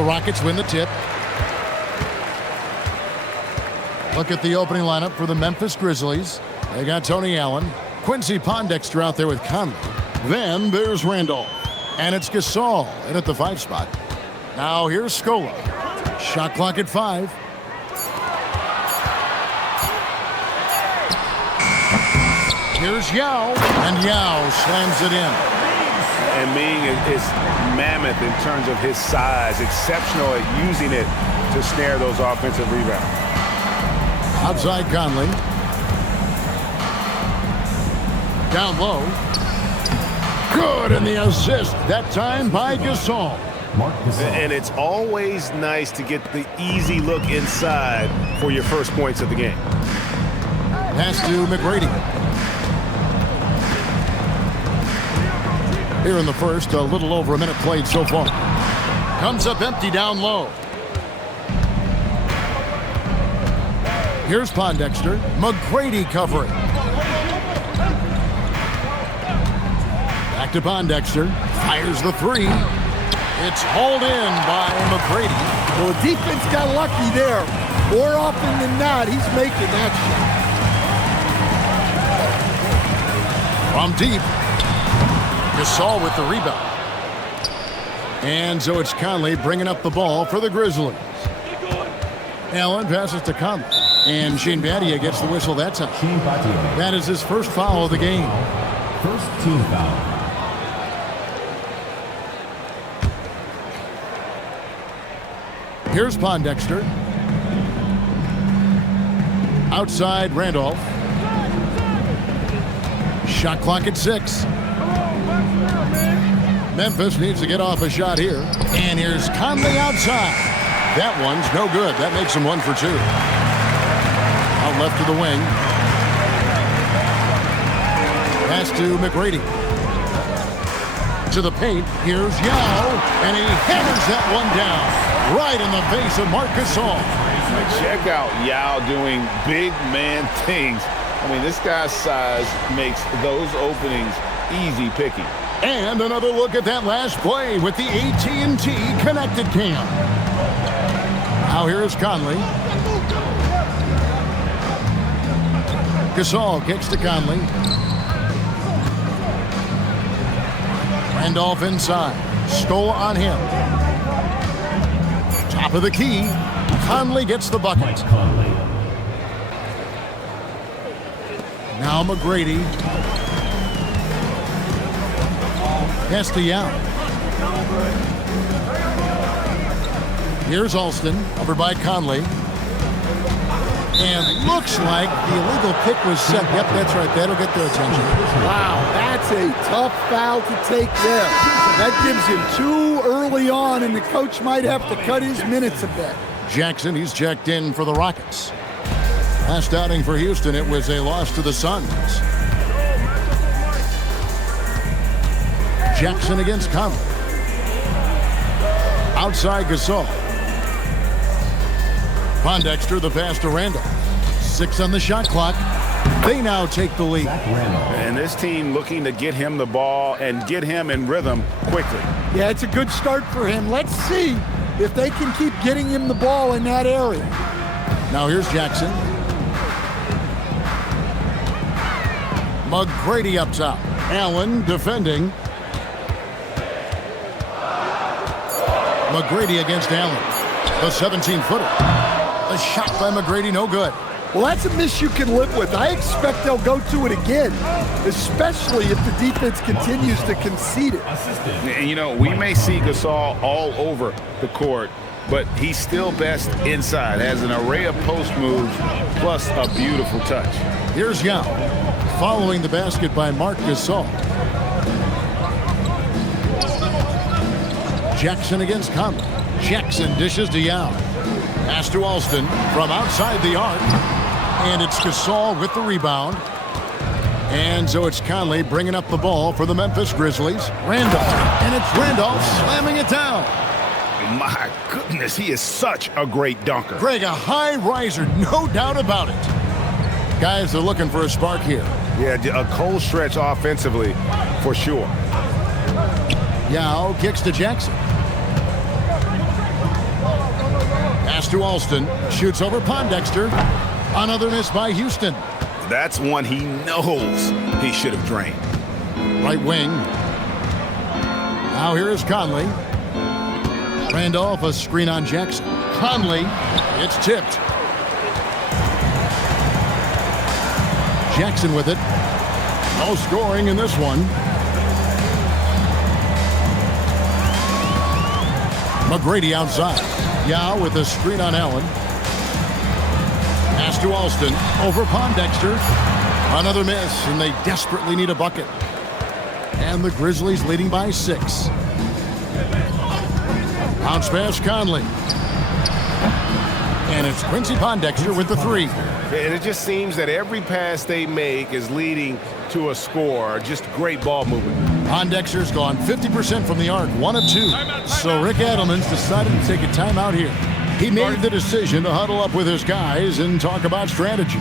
the Rockets win the tip. Look at the opening lineup for the Memphis Grizzlies. They got Tony Allen, Quincy Pondexter out there with Conley. Then there's Randolph. And it's Gasol in at the 5 spot. Now here's Scola. Shot clock at 5. Here's Yao, and Yao slams it in. And Ming is mammoth in terms of his size, exceptional at using it to snare those offensive rebounds. Outside Conley. Down low. Good, and the assist, that time by Gasol. And it's always nice to get the easy look inside for your first points of the game. Pass to McGrady. Here in the first, a little over a minute played so far. Comes up empty down low. Here's Pondexter. McGrady covering. Back to Pondexter. Fires the 3. It's hauled in by McGrady. Well, the defense got lucky there. More often than not, he's making that shot. From deep. Gasol with the rebound. And so it's Conley bringing up the ball for the Grizzlies. Allen passes to Conley. And Shane Battier gets the whistle that time. That is his first foul of the game. First team foul. Here's Pondexter. Outside Randolph. Shot clock at 6. Memphis needs to get off a shot here. And here's Conley outside. That one's no good. That makes him 1 for 2. Out left to the wing. Pass to McGrady. To the paint. Here's Yao. And he hammers that one down. Right in the face of Marc Gasol. Check out Yao doing big man things. I mean, this guy's size makes those openings easy picking. And another look at that last play with the AT&T Connected Cam. Now here's Conley. Gasol kicks to Conley. Randolph inside. Scola on him. Top of the key. Conley gets the bucket. Now McGrady. Pass to Yao. Here's Alston, over by Conley. And looks like the illegal pick was set. Yep, that's right. That'll get their attention. Wow, that's a tough foul to take there. That gives him 2 early on, and the coach might have to cut his minutes a bit. Jackson, he's checked in for the Rockets. Last outing for Houston, it was a loss to the Suns. Jackson against Conley. Outside Gasol. Pondexter, the pass to Randolph. 6 on the shot clock. They now take the lead. And this team looking to get him the ball and get him in rhythm quickly. Yeah, it's a good start for him. Let's see if they can keep getting him the ball in that area. Now here's Jackson. McGrady up top. Allen defending. McGrady against Allen. The 17-footer. A shot by McGrady, no good. Well, that's a miss you can live with. I expect they'll go to it again, especially if the defense continues to concede it. And, you know, we may see Gasol all over the court, but he's still best inside. Has an array of post moves, plus a beautiful touch. Here's Yao, following the basket by Marc Gasol. Jackson against Conley. Jackson dishes to Yao. Pass to Alston from outside the arc. And it's Gasol with the rebound. And so it's Conley bringing up the ball for the Memphis Grizzlies. Randolph. And it's Randolph slamming it down. My goodness, he is such a great dunker. Greg, a high riser, no doubt about it. Guys are looking for a spark here. Yeah, a cold stretch offensively for sure. Yao kicks to Jackson. Pass to Alston. Shoots over Pondexter. Another miss by Houston. That's one he knows he should have drained. Right wing. Now here is Conley. Randolph, a screen on Jackson. Conley, it's tipped. Jackson with it. No scoring in this one. McGrady outside. Yao with a screen on Allen. Pass to Alston. Over Pondexter. Another miss, and they desperately need a bucket. And the Grizzlies leading by 6. Bounce pass, Conley. And it's Quincy Pondexter with the 3. And it just seems that every pass they make is leading to a score. Just great ball movement. Pondexter's gone 50% from the arc, 1 of 2. So Rick Adelman's decided to take a timeout here. He made the decision to huddle up with his guys and talk about strategy.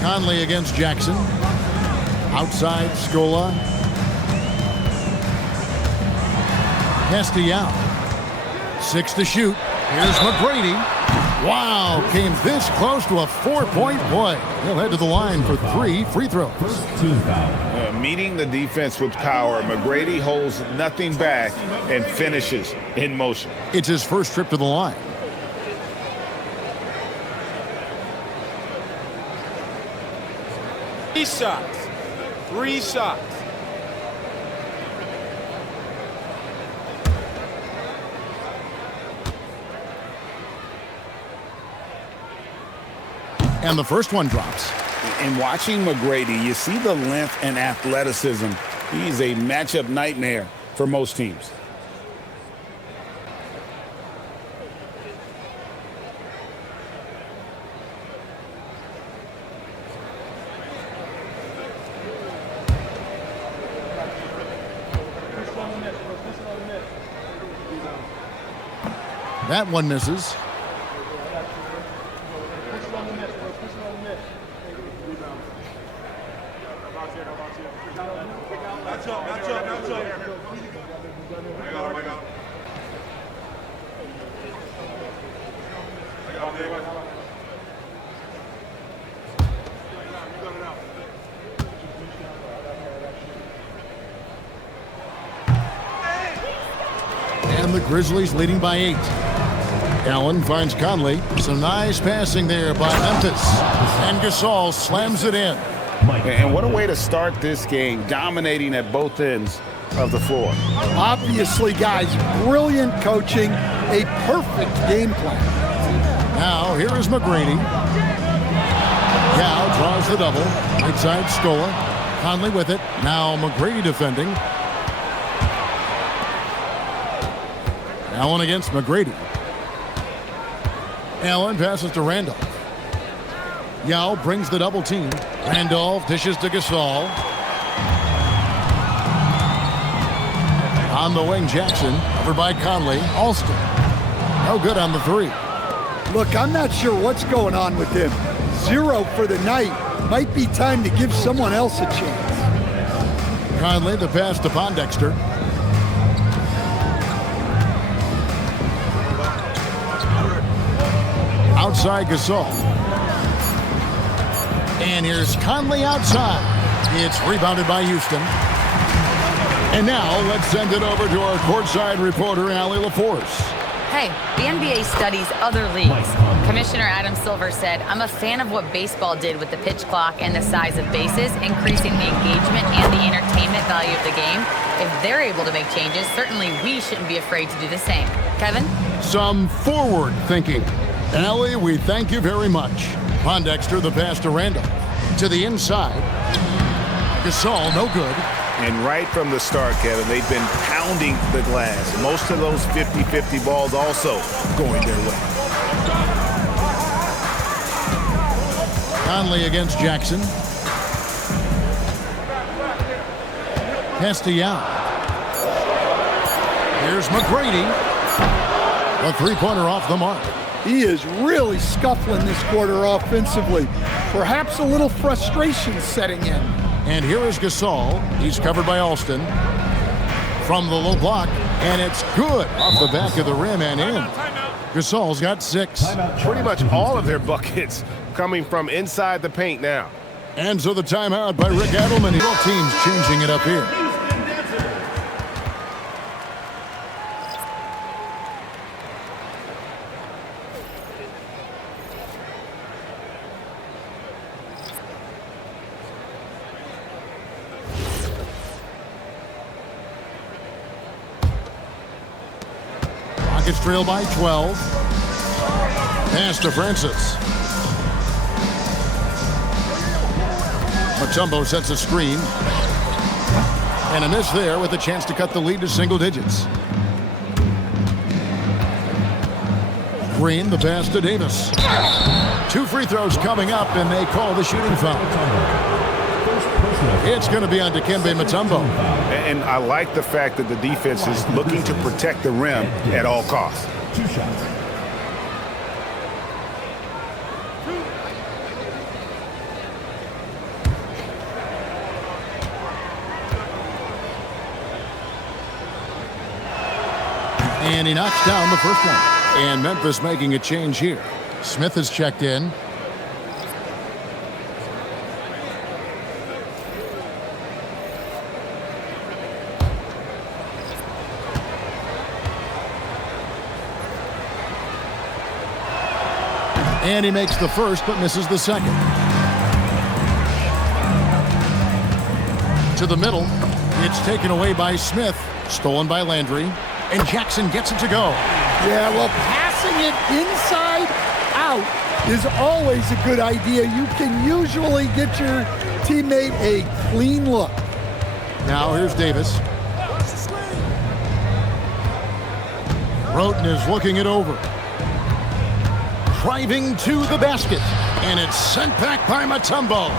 Conley against Jackson. Outside, Scola. Castellano. 6 to shoot. Here's McGrady. Wow, came this close to a 4-point play. He'll head to the line for 3 free throws. First team foul. Meeting the defense with power, McGrady holds nothing back and finishes in motion. It's his first trip to the line. Three shots. And the first one drops. In watching McGrady, you see the length and athleticism. He's a matchup nightmare for most teams. That one misses. And the Grizzlies leading by 8. Allen finds Conley. Some nice passing there by Memphis. And Gasol slams it in. And what a way to start this game, dominating at both ends of the floor. Obviously, guys, brilliant coaching, a perfect game plan. Now, here is McGrady. Yao draws the double. Right side, Scola. Conley with it. Now McGrady defending. Allen against McGrady. Allen passes to Randolph. Yao brings the double team. Randolph dishes to Gasol. On the wing, Jackson. Covered by Conley. Alston. No good on the 3. Look, I'm not sure what's going on with him. 0 for the night. Might be time to give someone else a chance. Conley, the pass to Pondexter. Outside Gasol. And here's Conley outside. It's rebounded by Houston. And now let's send it over to our courtside reporter, Allie LaForce. Hey, the NBA studies other leagues. Commissioner Adam Silver said, I'm a fan of what baseball did with the pitch clock and the size of bases, increasing the engagement and the entertainment value of the game. If they're able to make changes, certainly we shouldn't be afraid to do the same. Kevin? Some forward thinking. Allie, we thank you very much. Pondexter, the pass to Randolph. To the inside. Gasol, no good. And right from the start, Kevin, they've been pounding pounding the glass. Most of those 50-50 balls also going their way. Conley against Jackson. Pass to Young. Here's McGrady. A three-pointer off the mark. He is really scuffling this quarter offensively. Perhaps a little frustration setting in. And here is Gasol. He's covered by Alston. From the low block, and it's good off the back of the rim and in. Gasol's got 6. Pretty much all of their buckets coming from inside the paint now. And so the timeout by Rick Adelman. Both teams changing it up here. Rockets trail by 12. Pass to Francis. Mutombo sets a screen. And a miss there with a chance to cut the lead to single digits. Green, the pass to Davis. 2 free throws coming up, and they call the shooting foul. It's going to be on Dikembe Mutombo. And I like the fact that the defense is looking to protect the rim at all costs. 2 shots. And he knocks down the first one. And Memphis making a change here. Smith has checked in. And he makes the first, but misses the second. To the middle. It's taken away by Smith. Stolen by Landry. And Jackson gets it to go. Yeah, well, passing it inside out is always a good idea. You can usually get your teammate a clean look. Now here's Davis. Roten is looking it over. Driving to the basket. And it's sent back by Mutombo.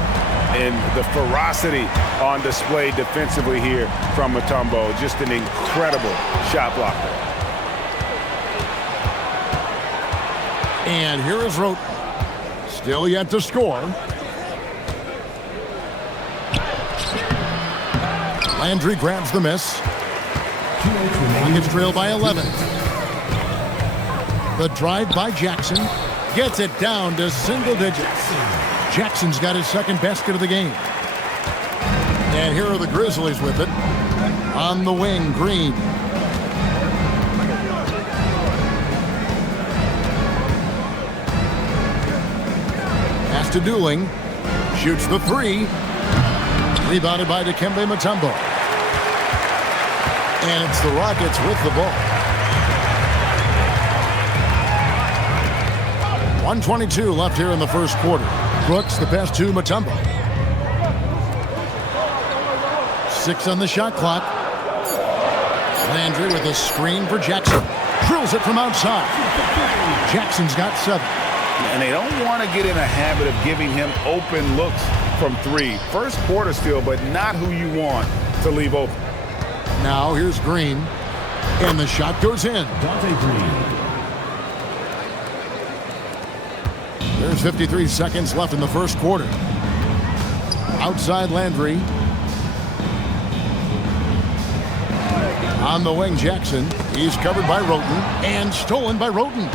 And the ferocity on display defensively here from Mutombo. Just an incredible shot blocker. And here is Roten. Still yet to score. Landry grabs the miss. Rockets trail by 11. The drive by Jackson. Gets it down to single digits. Jackson's got his second basket of the game. And here are the Grizzlies with it. On the wing, Green. Pass to Dooling. Shoots the 3. Rebounded by Dikembe Mutombo. And it's the Rockets with the ball. 1:22 left here in the first quarter. Brooks, the pass to Mutombo. 6 on the shot clock. Landry with a screen for Jackson. Drills it from outside. Jackson's got 7. And they don't want to get in a habit of giving him open looks from 3. First quarter still, but not who you want to leave open. Now here's Green. And the shot goes in. Dante Green. There's 53 seconds left in the first quarter. Outside Landry. On the wing, Jackson. He's covered by Roten and stolen by Roten.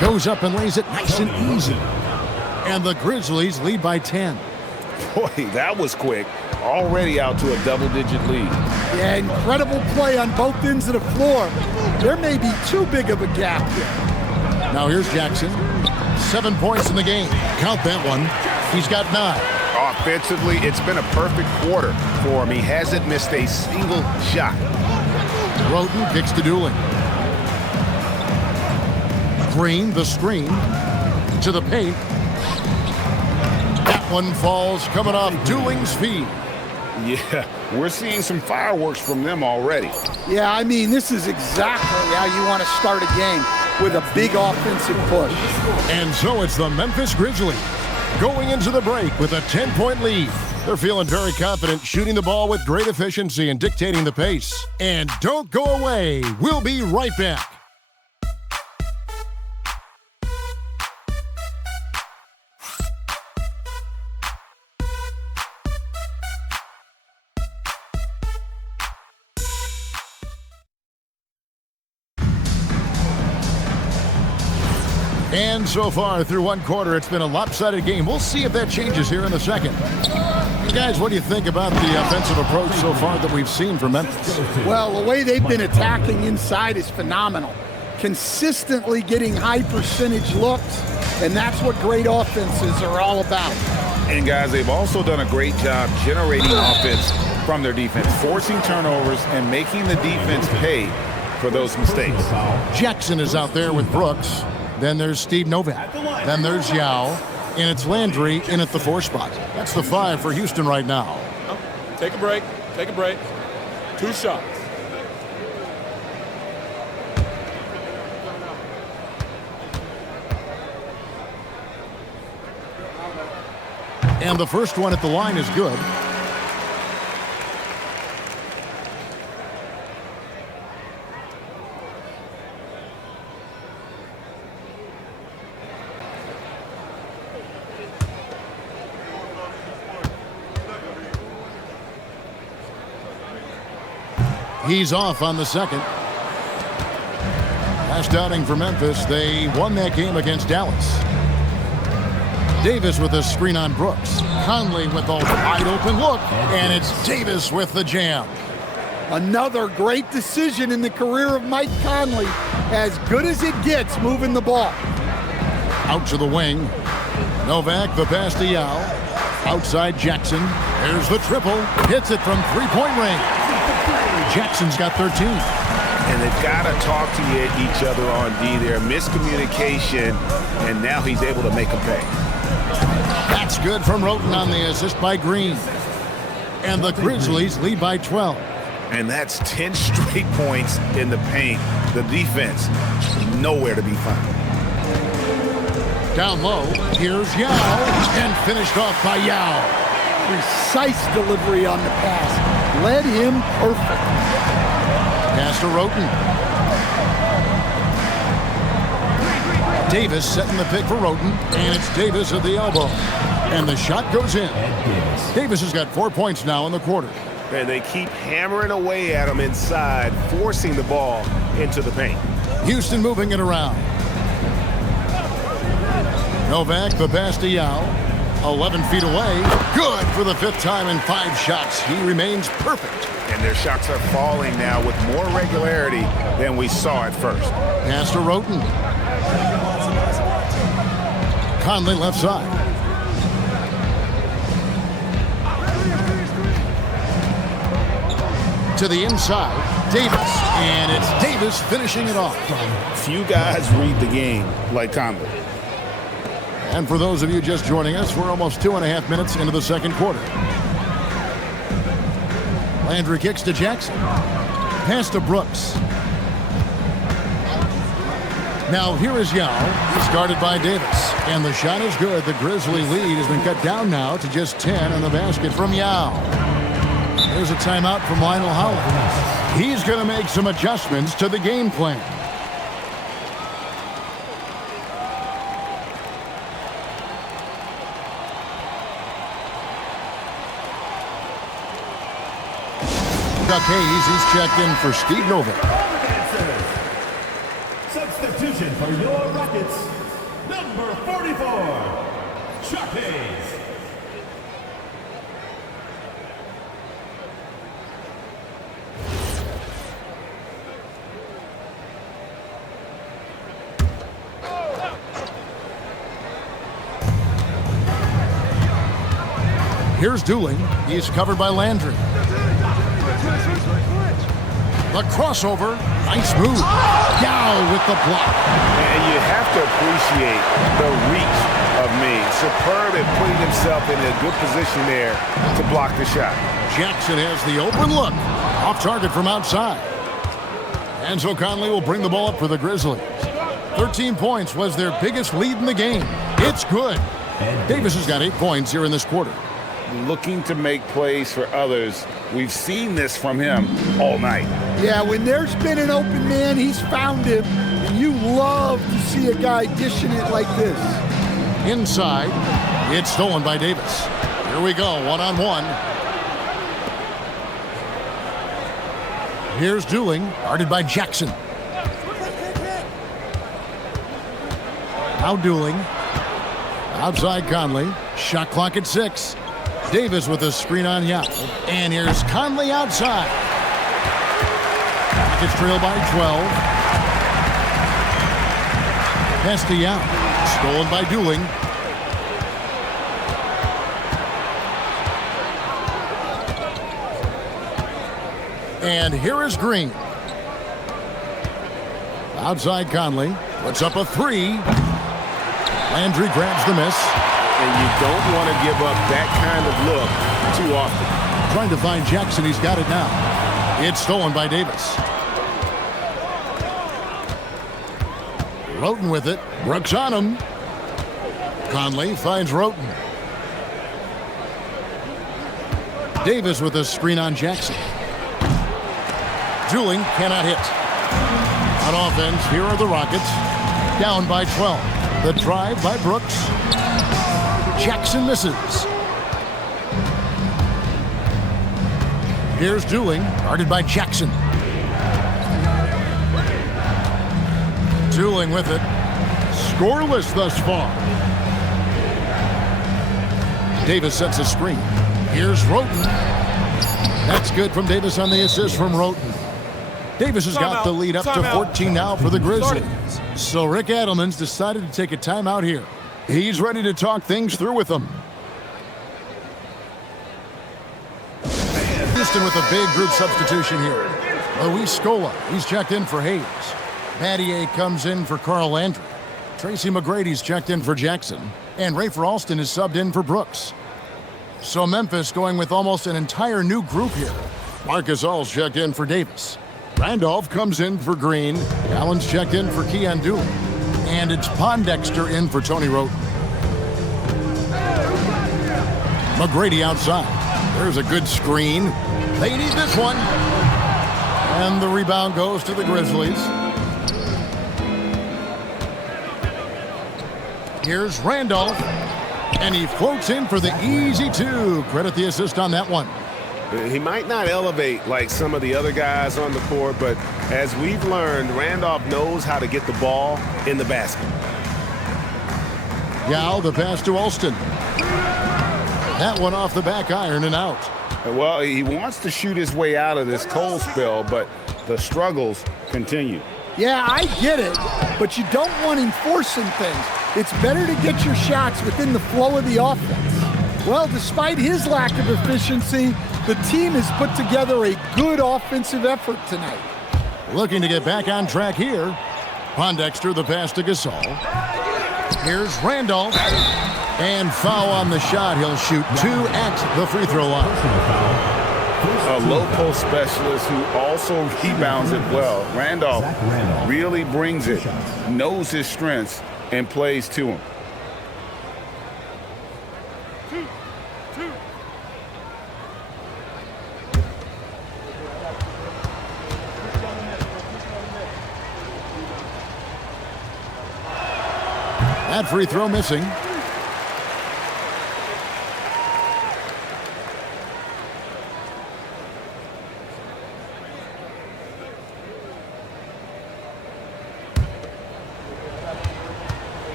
Goes up and lays it nice and easy. And the Grizzlies lead by 10. Boy, that was quick. Already out to a double-digit lead. Yeah, incredible play on both ends of the floor. There may be too big of a gap here. Now here's Jackson. 7 points in the game. Count that one. He's got 9. Offensively, it's been a perfect quarter for him. He hasn't missed a single shot. Roten kicks to Dooling. Green, the screen. To the paint. That one falls coming off Dooling's feet. Yeah, we're seeing some fireworks from them already. Yeah, I mean, this is exactly how you want to start a game, with a big offensive push. And so it's the Memphis Grizzlies going into the break with a 10-point lead. They're feeling very confident, shooting the ball with great efficiency and dictating the pace. And don't go away. We'll be right back. And so far through one quarter, it's been a lopsided game. We'll see if that changes here in the second. Guys, what do you think about the offensive approach so far that we've seen from Memphis? Well, the way they've been attacking inside is phenomenal. Consistently getting high percentage looks, and that's what great offenses are all about. And guys, they've also done a great job generating offense from their defense, forcing turnovers and making the defense pay for those mistakes. Jackson is out there with Brooks. Then there's Steve Novak. Then there's Yao. And it's Landry in at the 4 spot. That's the 5 for Houston right now. Take a break. Take a break. 2 shots. And the first one at the line is good. He's off on the second. Last outing for Memphis. They won that game against Dallas. Davis with a screen on Brooks. Conley with a wide open look. And it's Davis with the jam. Another great decision in the career of Mike Conley. As good as it gets moving the ball. Out to the wing. Novak, the pass to Yao. Outside Jackson. There's the triple. Hits it from three-point range. Jackson's got 13. And they've got to talk to each other on D there. Miscommunication, and now he's able to make a pay. That's good from Roten on the assist by Green. And the Grizzlies lead by 12. And that's 10 straight points in the paint. The defense, nowhere to be found. Down low, here's Yao, and finished off by Yao. Precise delivery on the pass. Led him perfect. Pass to Roten. Davis setting the pick for Roten, and it's Davis at the elbow. And the shot goes in. Davis has got 4 points now in the quarter. And they keep hammering away at him inside, forcing the ball into the paint. Houston moving it around. Novak, the pass to Yao. 11 feet away. Good for the 5th time in 5 shots. He remains perfect. And their shots are falling now with more regularity than we saw at first. Pass to Roten. Conley left side. To the inside, Davis. And it's Davis finishing it off. Few guys read the game like Conley. And for those of you just joining us, we're almost 2.5 minutes into the second quarter. Landry kicks to Jackson. Pass to Brooks. Now here is Yao. He's guarded by Davis. And the shot is good. The Grizzly lead has been cut down now to just 10 on the basket from Yao. There's a timeout from Lionel Howard. He's going to make some adjustments to the game plan. Chuck Hayes, he's checked in for Steve Novak. Substitution for your Rockets, number 44, Chuck Hayes. Here's Dooling. He's covered by Landry. The crossover. Nice move. Yao with the block. And you have to appreciate the reach of Mays. superb at putting himself in a good position there to block the shot. Jackson has the open look. Off target from outside. And so Conley will bring the ball up for the Grizzlies. 13 points was their biggest lead in the game. It's good. Davis has got 8 points here in this quarter. Looking to make plays for others. We've seen this from him all night. Yeah, when there's been an open man, he's found him. And you love to see a guy dishing it like this. Inside, it's stolen by Davis. Here we go, one-on-one. Here's Dooling, guarded by Jackson. Now Dooling. Outside Conley. Shot clock at 6. Davis with a screen on Yao. And here's Conley outside. Rockets trail by 12. Pass to Yao. Stolen by Dooling. And here is Green. Outside Conley. Puts up a 3. Landry grabs the miss. And you don't want to give up that kind of look too often. Trying to find Jackson. He's got it now. It's stolen by Davis. Roten with it. Brooks on him. Conley finds Roten. Davis with a screen on Jackson. Dooling cannot hit. On offense, here are the Rockets. Down by 12. The drive by Brooks. Jackson misses. Here's Dooling, guarded by Jackson. Dooling with it. Scoreless thus far. Davis sets a screen. Here's Roten. That's good from Davis on the assist from Roten. Davis has got the lead up to 14 now for the Grizzlies. So Rick Adelman's decided to take a timeout here. He's ready to talk things through with them. Houston with a big group substitution here. Luis Scola, he's checked in for Hayes. Battier comes in for Carl Landry. Tracy McGrady's checked in for Jackson. And Rafer Alston is subbed in for Brooks. So Memphis going with almost an entire new group here. Marcus All's checked in for Davis. Randolph comes in for Green. Allen's checked in for Keon Dooling. And it's Pondexter in for Tony Roten. McGrady outside. There's a good screen. They need this one. And the rebound goes to the Grizzlies. Here's Randolph. And he floats in for the easy 2. Credit the assist on that one. He might not elevate like some of the other guys on the court, but as we've learned, Randolph knows how to get the ball in the basket. Yao, the pass to Alston. That one off the back iron and out. Well, he wants to shoot his way out of this cold spell, but the struggles continue. Yeah, I get it, but you don't want him forcing things. It's better to get your shots within the flow of the offense. Well, despite his lack of efficiency, the team has put together a good offensive effort tonight. Looking to get back on track here. Pondexter, the pass to Gasol. Here's Randolph. And foul on the shot. He'll shoot 2 at the free throw line. A low post specialist who also rebounds it well. Randolph really brings it, knows his strengths, and plays to him. That free throw missing.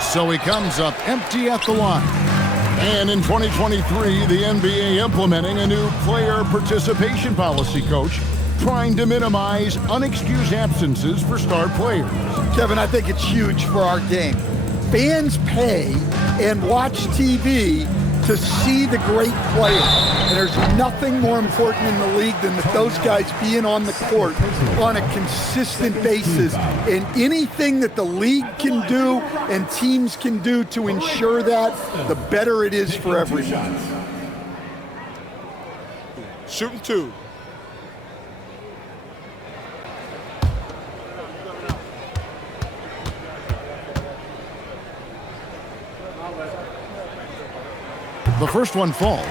So he comes up empty at the line. And in 2023, the NBA implementing a new player participation policy, Coach, trying to minimize unexcused absences for star players. Kevin, I think it's huge for our game. Fans pay and watch TV to see the great players. And there's nothing more important in the league than that those guys being on the court on a consistent basis. And anything that the league can do and teams can do to ensure that, the better it is for everyone. Shooting 2. The first one falls.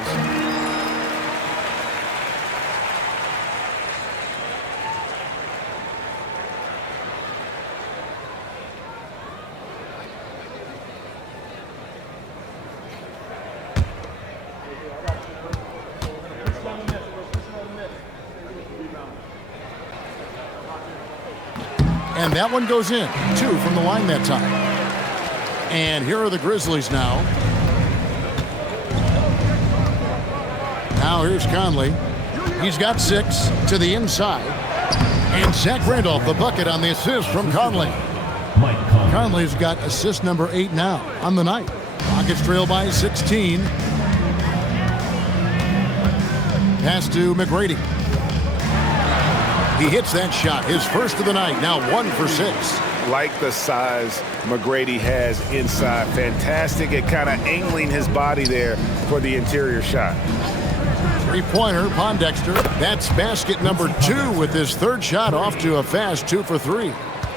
And that one goes in. 2 from the line that time. And here are the Grizzlies now. Now here's Conley. He's got 6 to the inside. And Zach Randolph, the bucket on the assist from Conley. Conley's got assist number 8 now on the night. Rockets trail by 16. Pass to McGrady. He hits that shot, his first of the night, now 1 for 6. Like the size McGrady has inside. Fantastic at kind of angling his body there for the interior shot. Three-pointer, Pondexter. That's basket number 2 with his third shot off to a fast 2 for 3.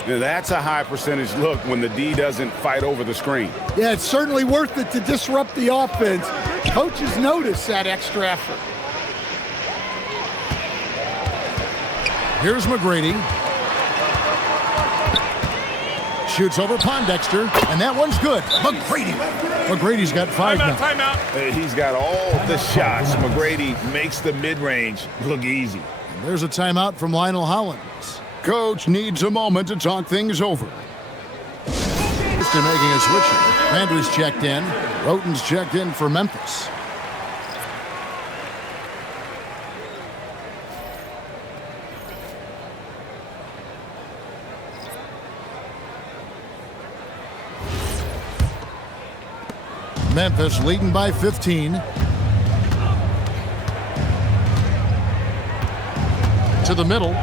Now that's a high percentage look when the D doesn't fight over the screen. Yeah, it's certainly worth it to disrupt the offense. Coaches notice that extra effort. Here's McGrady. Shoots over Pondexter, and that one's good. McGrady's got 5 now. Timeout. He's got all the shots. McGrady makes the mid-range look easy. And there's a timeout from Lionel Hollins. Coach needs a moment to talk things over. Houston making a switch. Landry's checked in. Roten's checked in for Memphis. Memphis leading by 15. To the middle.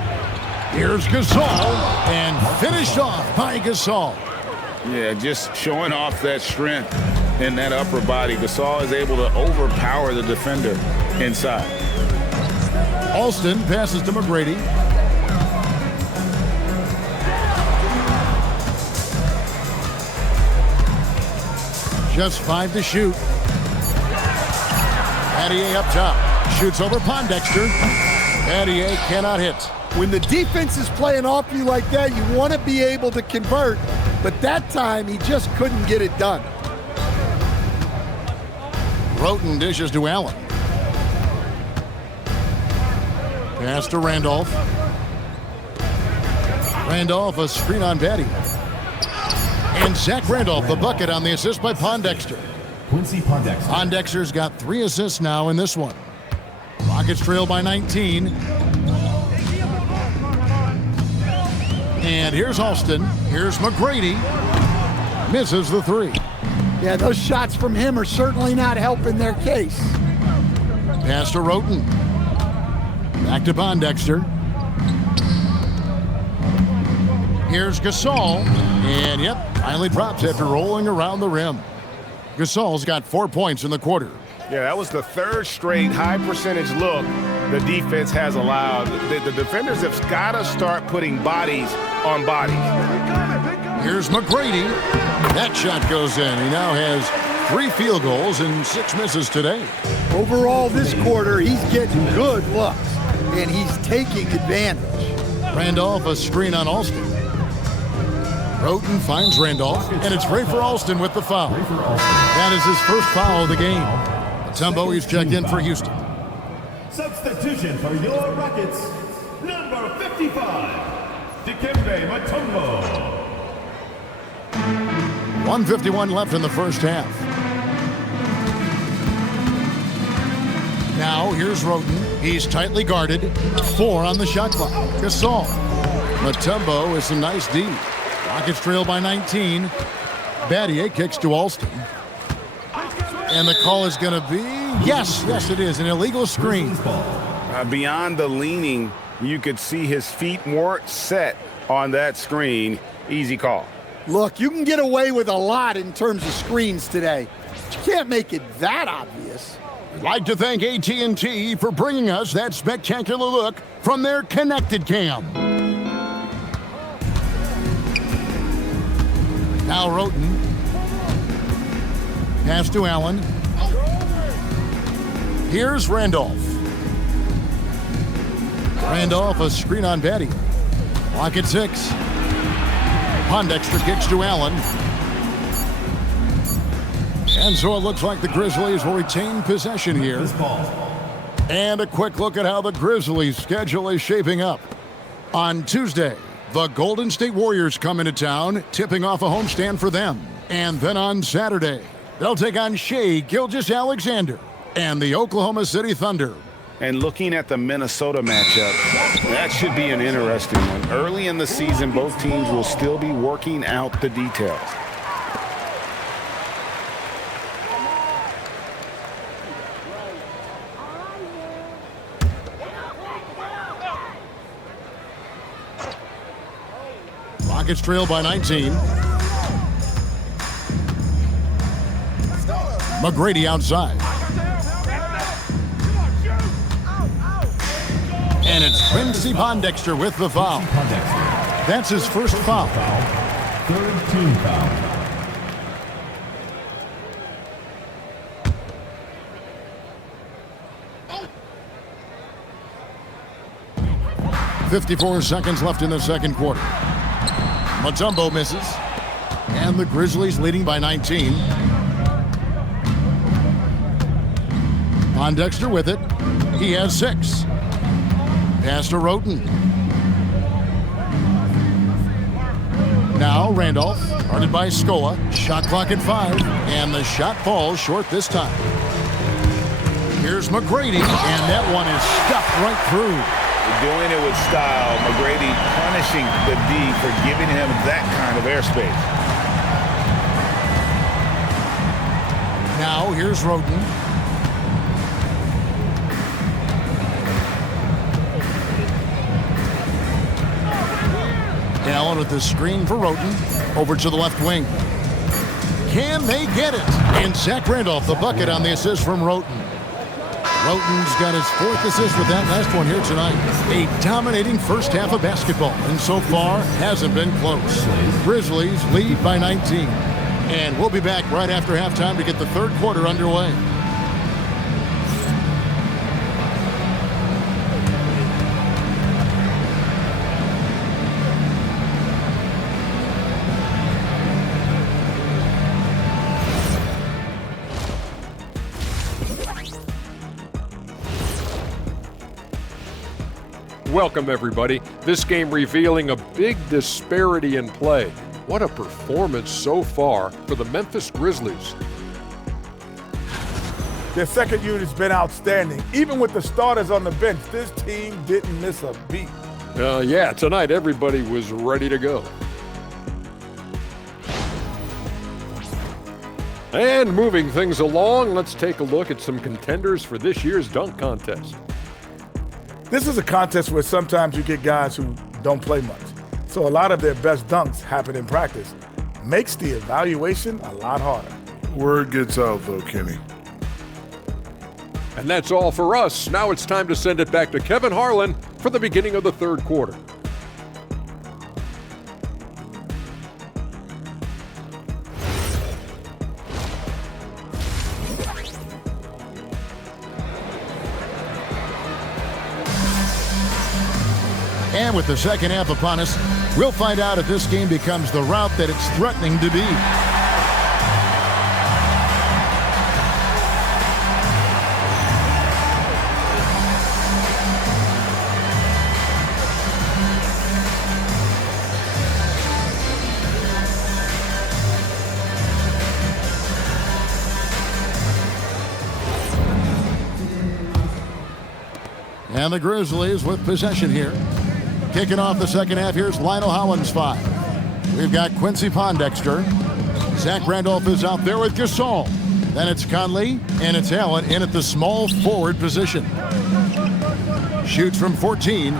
Here's Gasol, and finished off by Gasol. Yeah, just showing off that strength in that upper body. Gasol is able to overpower the defender inside. Alston passes to McGrady. Just 5 to shoot. Battier up top. Shoots over Pondexter. Battier cannot hit. When the defense is playing off you like that, you want to be able to convert. But that time, he just couldn't get it done. Roten dishes to Allen. Pass to Randolph. Randolph, a screen on Battier. And Zach Randolph, the bucket on the assist by Pondexter. Pondexter's got 3 assists now in this one. Rockets trail by 19. And here's Alston. Here's McGrady. Misses the 3. Yeah, those shots from him are certainly not helping their case. Pass to Roten. Back to Pondexter. Here's Gasol. And yep, finally drops after rolling around the rim. Gasol's got 4 points in the quarter. Yeah, that was the 3rd straight high percentage look the defense has allowed. The defenders have got to start putting bodies on bodies. Here's McGrady. That shot goes in. He now has 3 field goals and 6 misses today. Overall, this quarter, he's getting good looks, and he's taking advantage. Randolph, a screen on Alston. Roten finds Randolph, and it's Ray for Alston with the foul. That is his first foul of the game. Mutombo, he's checked in for Houston. Substitution for your Rockets, number 55, Dikembe Mutombo. 1:51 left in the first half. Now here's Roten. He's tightly guarded. 4 on the shot clock. Gasol. Mutombo is some nice D. Rockets trail by 19. Battier kicks to Alston. And the call is going to be, yes, it is, an illegal screen. Beyond the leaning, you could see his feet weren't set on that screen. Easy call. Look, you can get away with a lot in terms of screens today. But you can't make it that obvious. I'd like to thank AT&T for bringing us that spectacular look from their Connected Cam. Now Roten. Pass to Allen. Here's Randolph. Randolph, a screen on Betty. Clock at 6. Pondexter kicks to Allen. And so it looks like the Grizzlies will retain possession here. And a quick look at how the Grizzlies' schedule is shaping up. On Tuesday, the Golden State Warriors come into town, tipping off a homestand for them. And then on Saturday, they'll take on Shai Gilgeous-Alexander and the Oklahoma City Thunder. And looking at the Minnesota matchup, that should be an interesting one. Early in the season, both teams will still be working out the details. Rockets trail by 19. McGrady outside. And it's Quincy Pondexter with the foul. That's his first foul. Third team foul. 54 seconds left in the second quarter. Mutombo misses. And the Grizzlies leading by 19. Pondexter with it. He has 6. Pass to Roten. Now Randolph, guarded by Scola. Shot clock at 5. And the shot falls short this time. Here's McGrady. And that one is stuffed right through. Doing it with style. McGrady punishing the D for giving him that kind of airspace. Now here's Roten. Allen with the screen for Roten. Over to the left wing. Can they get it? And Zach Randolph, the bucket on the assist from Roten. Roten's got his 4th assist with that last one here tonight. A dominating first half of basketball, and so far hasn't been close. Grizzlies lead by 19. And we'll be back right after halftime to get the third quarter underway. Welcome, everybody. This game revealing a big disparity in play. What a performance so far for the Memphis Grizzlies. Their second unit's been outstanding. Even with the starters on the bench, this team didn't miss a beat. Yeah, tonight everybody was ready to go. And moving things along, let's take a look at some contenders for this year's dunk contest. This is a contest where sometimes you get guys who don't play much. So a lot of their best dunks happen in practice. Makes the evaluation a lot harder. Word gets out, though, Kenny. And that's all for us. Now it's time to send it back to Kevin Harlan for the beginning of the third quarter. And with the second half upon us, we'll find out if this game becomes the route that it's threatening to be. And the Grizzlies with possession here. Kicking off the second half, here's Lionel Hollins 5. We've got Quincy Pondexter. Zach Randolph is out there with Gasol. Then it's Conley, and it's Allen in at the small forward position. Shoots from 14.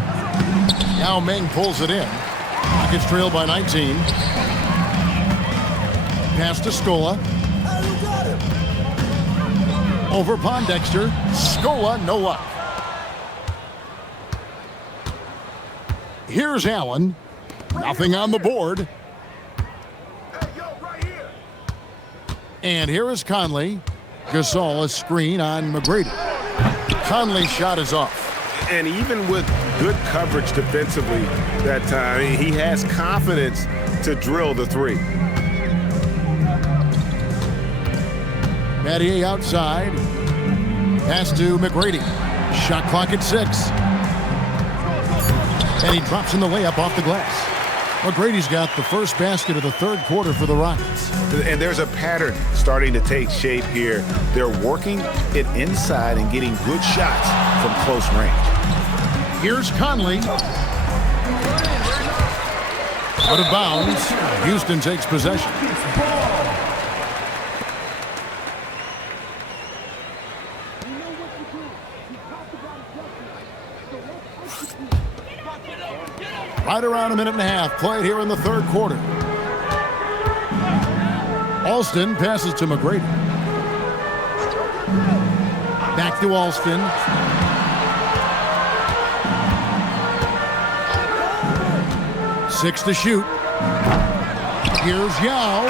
Yao Ming pulls it in. Rockets trail by 19. Pass to Scola. Over Pondexter. Scola, no luck. Here's Allen. Nothing on the board. And here is Conley. Gasol, a screen on McGrady. Conley's shot is off. And even with good coverage defensively that time, he has confidence to drill the three. Battier outside. Pass to McGrady. Shot clock at 6. And he drops in the layup off the glass. McGrady's got the first basket of the third quarter for the Rockets. And there's a pattern starting to take shape here. They're working it inside and getting good shots from close range. Here's Conley. Out of bounds. Houston takes possession. Right around a minute and a half played here in the third quarter. Alston passes to McGrady. Back to Alston. Six to shoot. Here's Yao,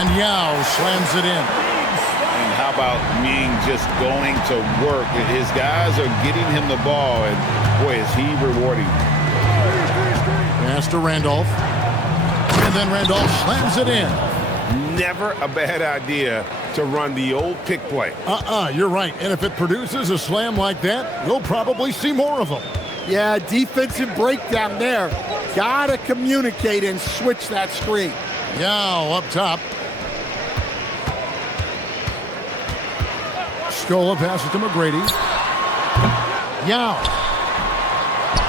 and Yao slams it in. And how about Ming just going to work? His guys are getting him the ball, and boy, is he rewarding. Pass to Randolph. And then Randolph slams it in. Never a bad idea to run the old pick play. You're right. And if it produces a slam like that, we'll probably see more of them. Yeah, defensive breakdown there. Gotta communicate and switch that screen. Yao up top. Scola passes to McGrady. Yao.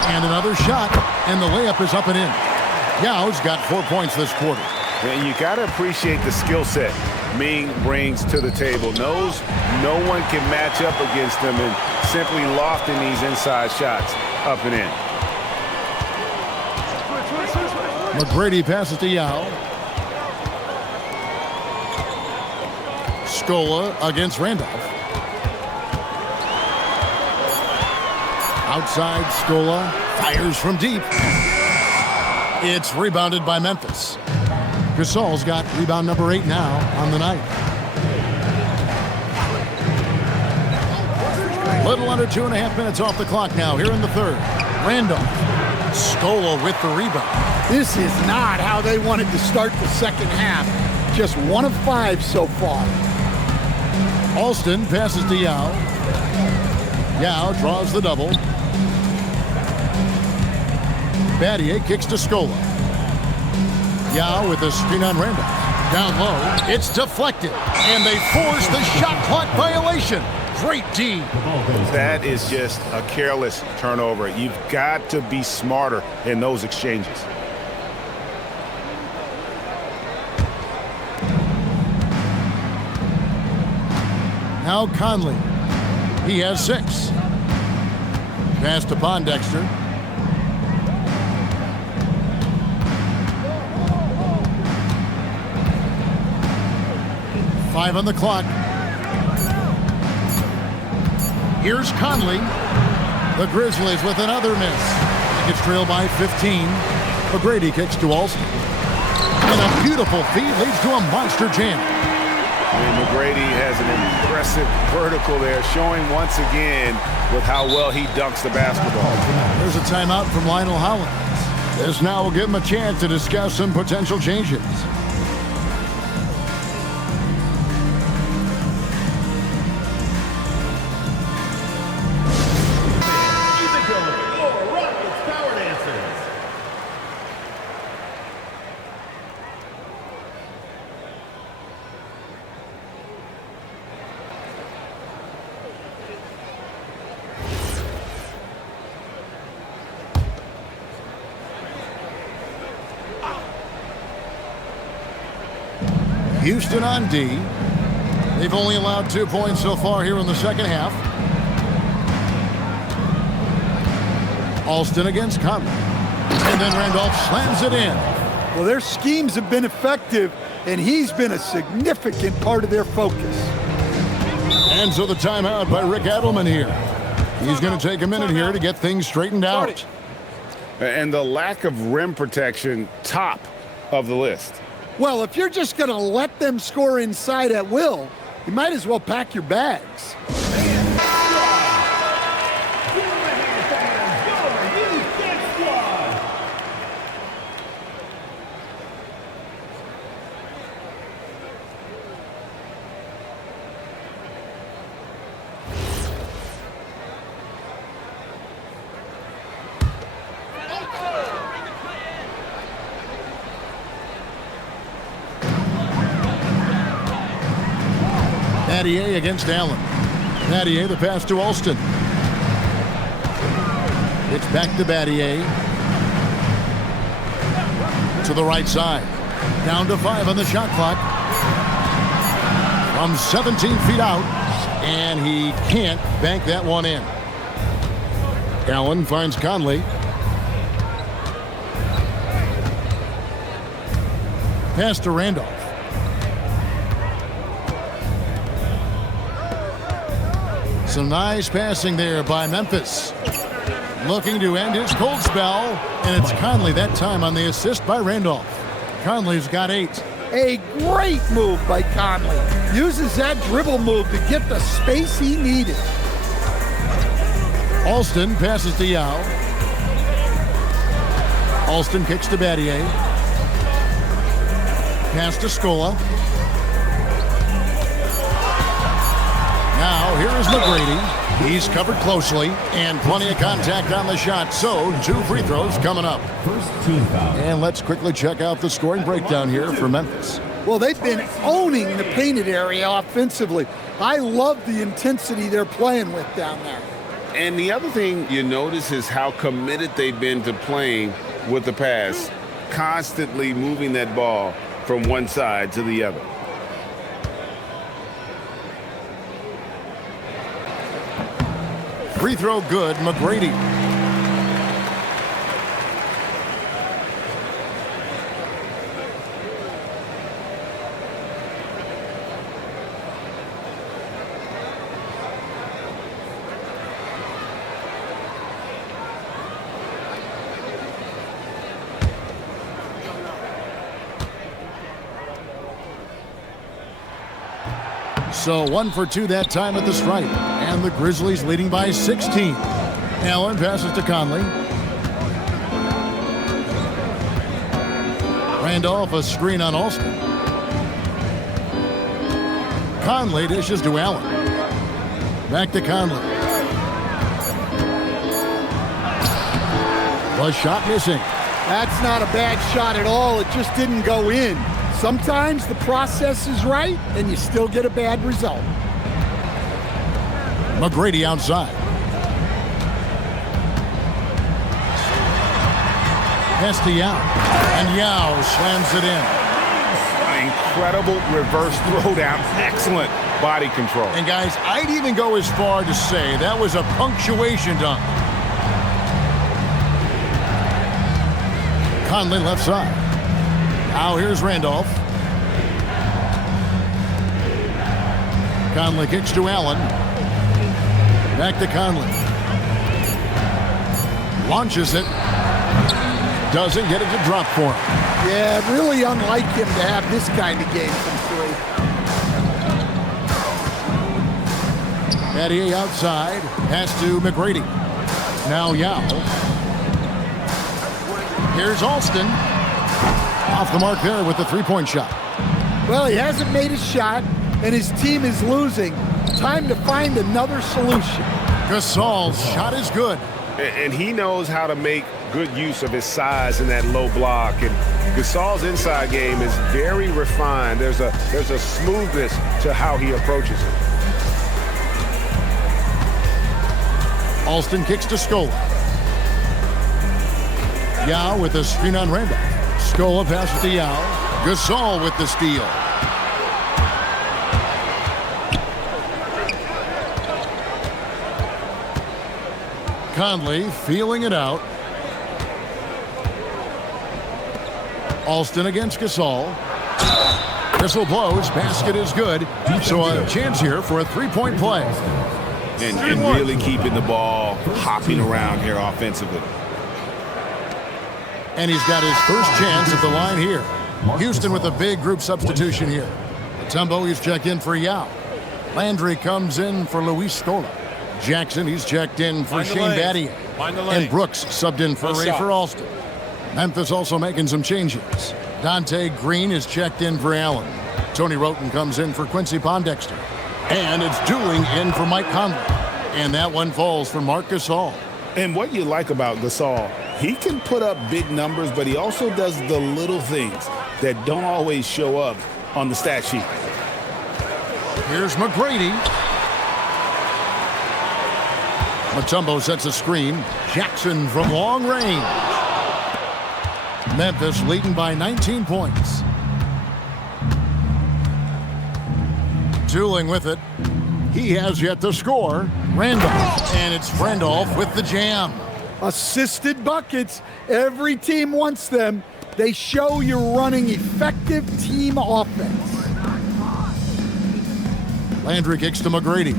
And another shot, and the layup is up and in. Yao's got 4 points this quarter. And you got to appreciate the skill set Ming brings to the table. Knows no one can match up against him and simply lofting these inside shots up and in. McGrady passes to Yao. Scola against Randolph. Outside, Scola fires from deep. It's rebounded by Memphis. Gasol's got rebound number 8 now on the night. Little under 2.5 minutes off the clock now here in the third. Randolph. Scola with the rebound. This is not how they wanted to start the second half. Just 1 of 5 so far. Alston passes to Yao. Yao draws the double. Battier kicks to Scola. Yao with a screen on Randolph. Down low. It's deflected. And they force the shot clock violation. Great D. That is just a careless turnover. You've got to be smarter in those exchanges. Now Conley. He has 6. Pass to Pondexter. Five on the clock. Here's Conley. The Grizzlies with another miss. It's trailed by 15. McGrady kicks to Alston. And a beautiful feed leads to a monster jam. McGrady has an impressive vertical there, showing once again with how well he dunks the basketball. There's a timeout from Lionel Hollins. This now will give him a chance to discuss some potential changes. Houston on D. They've only allowed 2 points so far here in the second half. Alston against Conley. And then Randolph slams it in. Well, their schemes have been effective, and he's been a significant part of their focus. And so the timeout by Rick Adelman here. He's going to take a minute here to get things straightened out. And the lack of rim protection, top of the list. Well, if you're just going to let them score inside at will, you might as well pack your bags. Battier against Allen. Battier, the pass to Alston. It's back to Battier. To the right side. Down to 5 on the shot clock. From 17 feet out. And he can't bank that one in. Allen finds Conley. Pass to Randolph. Some nice passing there by Memphis. Looking to end his cold spell, and it's Conley that time on the assist by Randolph. Conley's got 8. A great move by Conley. Uses that dribble move to get the space he needed. Alston passes to Yao. Alston kicks to Battier. Pass to Scola. Now, here is McGrady. He's covered closely and plenty of contact on the shot. So, 2 free throws coming up. First team foul. And let's quickly check out the scoring breakdown here for Memphis. Well, they've been owning the painted area offensively. I love the intensity they're playing with down there. And the other thing you notice is how committed they've been to playing with the pass, constantly moving that ball from one side to the other. Free throw good, McGrady. So 1 for 2 that time at the stripe. And the Grizzlies leading by 16. Allen passes to Conley. Randolph a screen on Alston. Conley dishes to Allen. Back to Conley. The shot missing. That's not a bad shot at all. It just didn't go in. Sometimes the process is right, and you still get a bad result. McGrady outside. Pass to Yao. And Yao slams it in. Incredible reverse throwdown. Excellent body control. And guys, I'd even go as far to say that was a punctuation dunk. Conley left side. Now here's Randolph. Conley kicks to Allen. Back to Conley. Launches it. Doesn't get it to drop for him. Yeah, really unlike him to have this kind of game from 3. Battier outside. Pass to McGrady. Now Yao. Here's Alston. Off the mark there with the 3-point shot. Well, he hasn't made a shot, and his team is losing. Time to find another solution. Gasol's shot is good. And he knows how to make good use of his size in that low block. And Gasol's inside game is very refined. There's a smoothness to how he approaches it. Alston kicks to Scola. Yao with a screen on Randolph. Scola passes to Yao. Gasol with the steal. Conley feeling it out. Alston against Gasol. Whistle blows. Basket is good. So a chance here for a three-point play. And really keeping the ball hopping around here offensively. And he's got his first chance at the line here. Houston with a big group substitution here. Mutombo, he's checked in for Yao. Landry comes in for Luis Scola. Jackson, he's checked in for Shane Battier. And Brooks subbed in for Ray for Alston. Memphis also making some changes. Dante Green is checked in for Allen. Tony Roten comes in for Quincy Pondexter. And it's Dooling in for Mike Conley. And that one falls for Marc Gasol. And what you like about Gasol, he can put up big numbers, but he also does the little things that don't always show up on the stat sheet. Here's McGrady. Mutombo sets a screen. Jackson from long range. Memphis leading by 19 points. Dooling with it. He has yet to score. Randolph. And it's Randolph with the jam. Assisted buckets. Every team wants them. They show you're running effective team offense. Landry kicks to McGrady.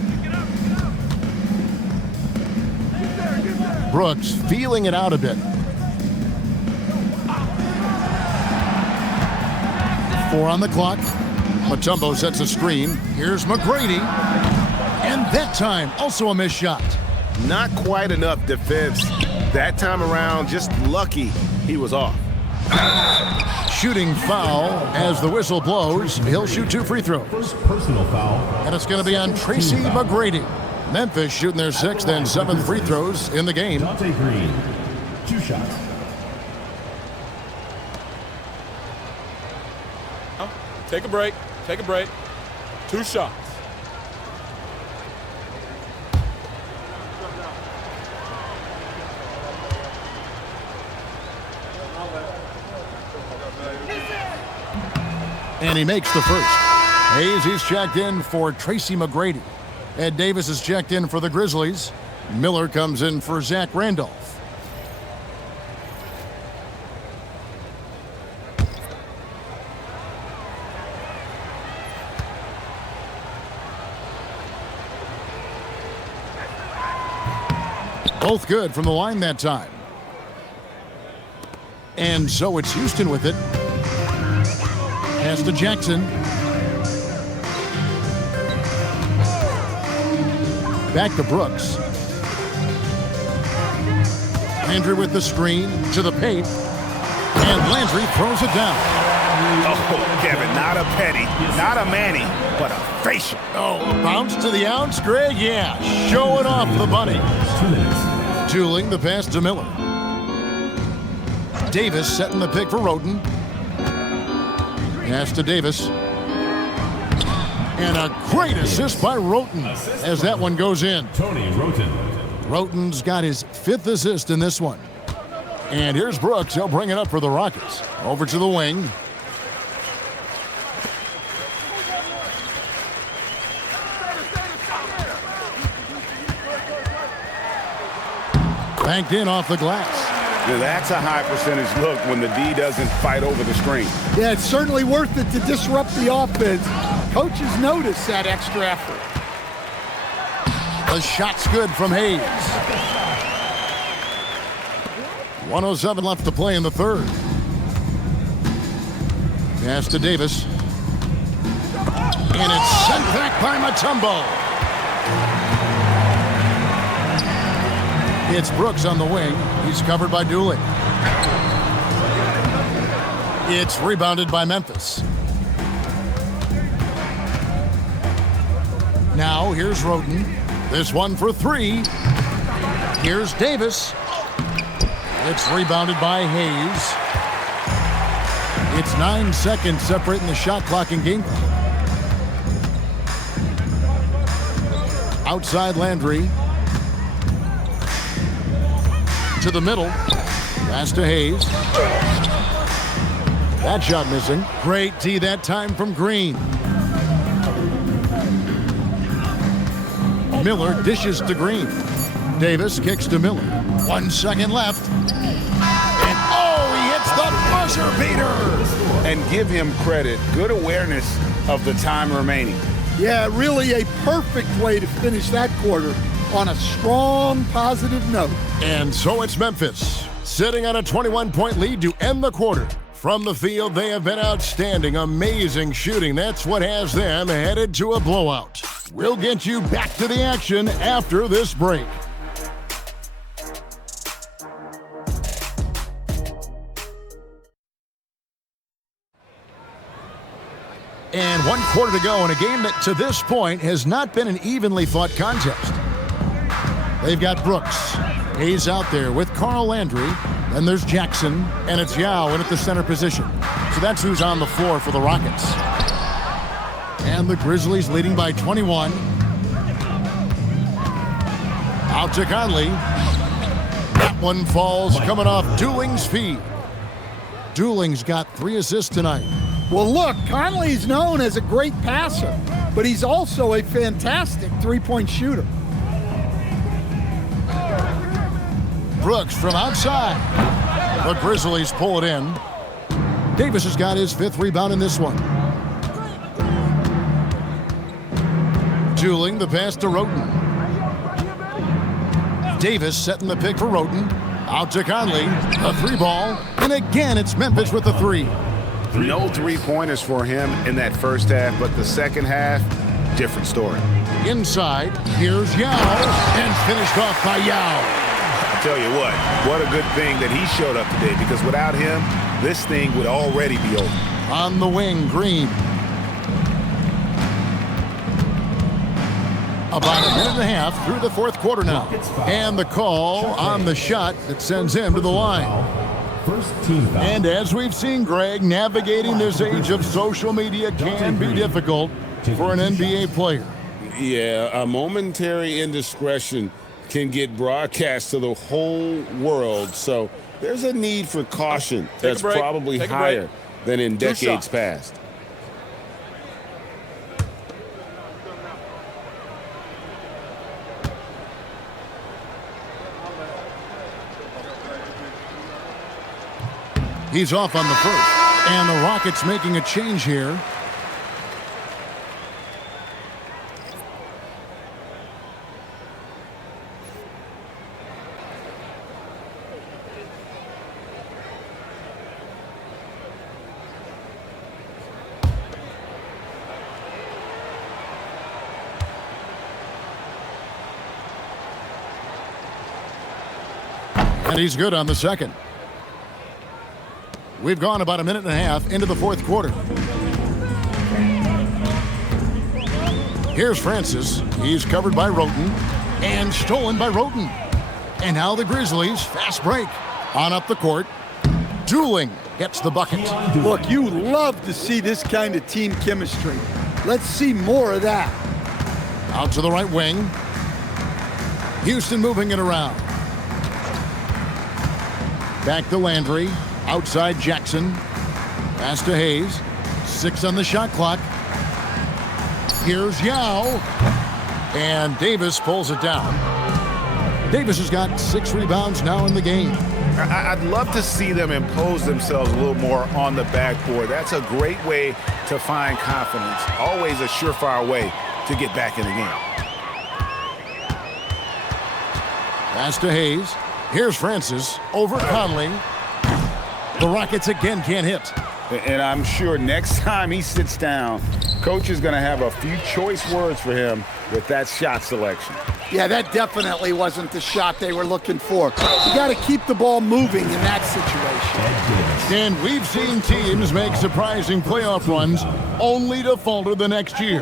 Brooks feeling it out a bit. 4 on the clock. Mutombo sets a screen. Here's McGrady. And that time, also a missed shot. Not quite enough defense. That time around, just lucky he was off. Shooting foul as the whistle blows. He'll shoot 2 free throws. First personal foul. And it's going to be on Tracy McGrady. Memphis shooting their 6th and 7th free throws in the game. Dante Green, 2 shots. Take a break. Take a break. 2 shots. And he makes the first. Hayes, he's checked in for Tracy McGrady. Ed Davis is checked in for the Grizzlies. Miller comes in for Zach Randolph. Both good from the line that time. And so it's Houston with it. Pass to Jackson. Back to Brooks. Landry with the screen to the paint. And Landry throws it down. Oh, Kevin, not a penny, not a Manny, but a facial. Oh, bounce to the ounce, Greg? Yeah, showing off the bunny. 2 minutes. Tooling the pass to Miller. Davis setting the pick for Roten. Pass to Davis. And a great assist by Roten as that one goes in. Tony Roten. Roten's got his 5th assist in this one. And here's Brooks. He'll bring it up for the Rockets. Over to the wing. Banked in off the glass. Now that's a high percentage look when the D doesn't fight over the screen. Yeah, it's certainly worth it to disrupt the offense. Coaches notice that extra effort. The shot's good from Hayes. 1:07 left to play in the third. Pass to Davis. And it's sent back by Mutombo. It's Brooks on the wing. He's covered by Dooling. It's rebounded by Memphis. Now here's Roten. This one for 3. Here's Davis. It's rebounded by Hayes. It's 9 seconds separating the shot clock and game clock. Outside Landry. To the middle. Pass to Hayes. That shot missing. Great D that time from Green. Miller dishes to Green. Davis kicks to Miller. 1 second left. And he hits the buzzer beater. And give him credit. Good awareness of the time remaining. Yeah, really a perfect way to finish that quarter on a strong, positive note. And so it's Memphis, sitting on a 21-point lead to end the quarter. From the field, they have been outstanding, amazing shooting. That's what has them headed to a blowout. We'll get you back to the action after this break. And 1 quarter to go in a game that to this point has not been an evenly fought contest. They've got Brooks. He's out there with Carl Landry. Then there's Jackson, and it's Yao in at the center position. So that's who's on the floor for the Rockets. And the Grizzlies leading by 21. Out to Conley. That one falls coming off Dooling's feet. Dooling's got 3 assists tonight. Well, look, Conley's known as a great passer, but he's also a fantastic three-point shooter. Brooks from outside. The Grizzlies pull it in. Davis has got his 5th rebound in this one. Dooling the pass to Roten. Davis setting the pick for Roten. Out to Conley. A 3-ball. And again, it's Memphis with the 3. No 3-pointers for him in that first half, but the second half, different story. Inside, here's Yao. And finished off by Yao. Tell you what a good thing that he showed up today, because without him, this thing would already be over. On the wing, Green. About a minute and a half through the 4th quarter now. And the call on the shot that sends him to the line. First team foul. And as we've seen, Greg, navigating this age of social media can be difficult for an NBA player. Yeah, a momentary indiscretion can get broadcast to the whole world. So there's a need for caution that's probably higher than in decades past. He's off on the first. And the Rockets making a change here. And he's good on the second. We've gone about a minute and a half into the 4th quarter. Here's Francis. He's covered by Roten and stolen by Roten. And now the Grizzlies, fast break. On up the court. Dooling gets the bucket. Look, you love to see this kind of team chemistry. Let's see more of that. Out to the right wing. Houston moving it around. Back to Landry. Outside Jackson. Pass to Hayes. 6 on the shot clock. Here's Yao. And Davis pulls it down. Davis has got 6 rebounds now in the game. I'd love to see them impose themselves a little more on the backboard. That's a great way to find confidence. Always a surefire way to get back in the game. Pass to Hayes. Here's Francis over Conley. The Rockets again can't hit. And I'm sure next time he sits down, coach is going to have a few choice words for him with that shot selection. Yeah, that definitely wasn't the shot they were looking for. You got to keep the ball moving in that situation. And we've seen teams make surprising playoff runs only to falter the next year.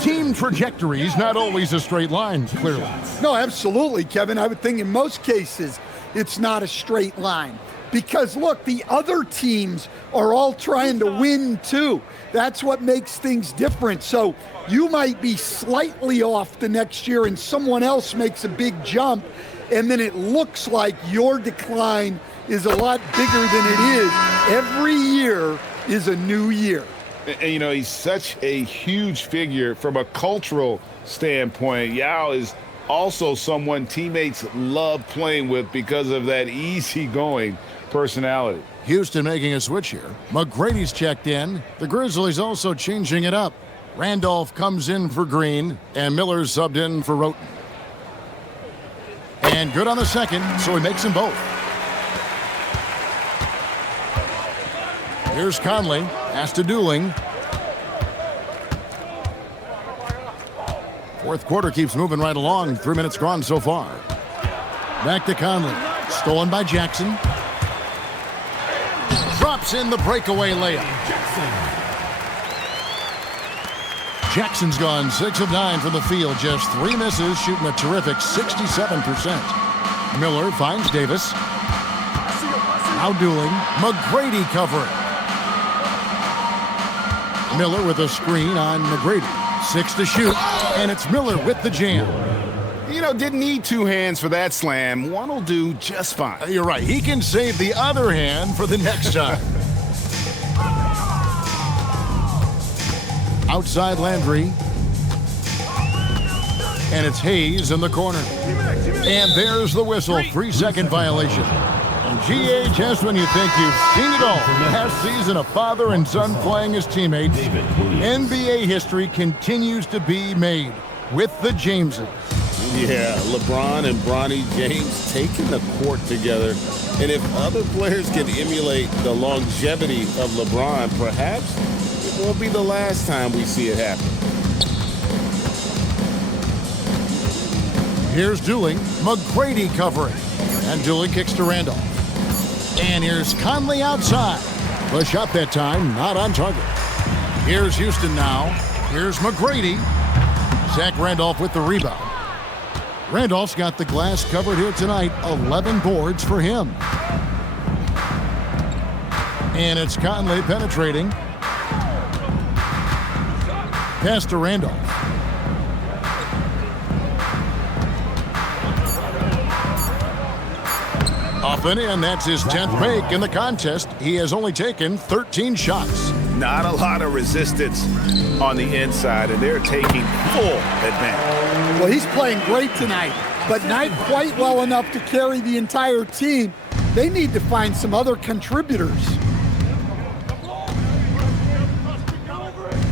Team trajectories not always a straight line, clearly. No, absolutely, Kevin. I would think in most cases it's not a straight line. Because, look, the other teams are all trying to win, too. That's what makes things different. So you might be slightly off the next year and someone else makes a big jump, and then it looks like your decline is a lot bigger than it is. Every year is a new year. And, he's such a huge figure from a cultural standpoint. Yao is Also someone teammates love playing with because of that easygoing personality. Houston making a switch here. McGrady's checked in. The Grizzlies also changing it up. Randolph comes in for Green, and Miller's subbed in for Roten. And good on the second, so he makes them both. Here's Conley. Pass to Dooling. Fourth quarter keeps moving right along. 3 minutes gone so far. Back to Conley. Stolen by Jackson. Drops in the breakaway layup. Jackson's gone 6 of 9 from the field. Just 3 misses, shooting a terrific 67%. Miller finds Davis. Now Dooling. McGrady covering. Miller with a screen on McGrady. 6 to shoot, and it's Miller with the jam. You know, didn't need 2 hands for that slam. One will do just fine. You're right. He can save the other hand for the next time. Outside Landry. And it's Hayes in the corner. And there's the whistle. 3-second violation. G80 just when you think you've seen it all. Last season, a father and son playing as teammates. NBA history continues to be made with the Jameses. Yeah, LeBron and Bronny James taking the court together. And if other players can emulate the longevity of LeBron, perhaps it won't be the last time we see it happen. Here's Dooling. McGrady covering. And Dooling kicks to Randolph. And here's Conley outside. Push up that time, not on target. Here's Houston now. Here's McGrady. Zach Randolph with the rebound. Randolph's got the glass covered here tonight. 11 boards for him. And it's Conley penetrating. Pass to Randolph. Off and in, that's his 10th make in the contest. He has only taken 13 shots. Not a lot of resistance on the inside, and they're taking full advantage. Well, he's playing great tonight, but not quite well enough to carry the entire team. They need to find some other contributors.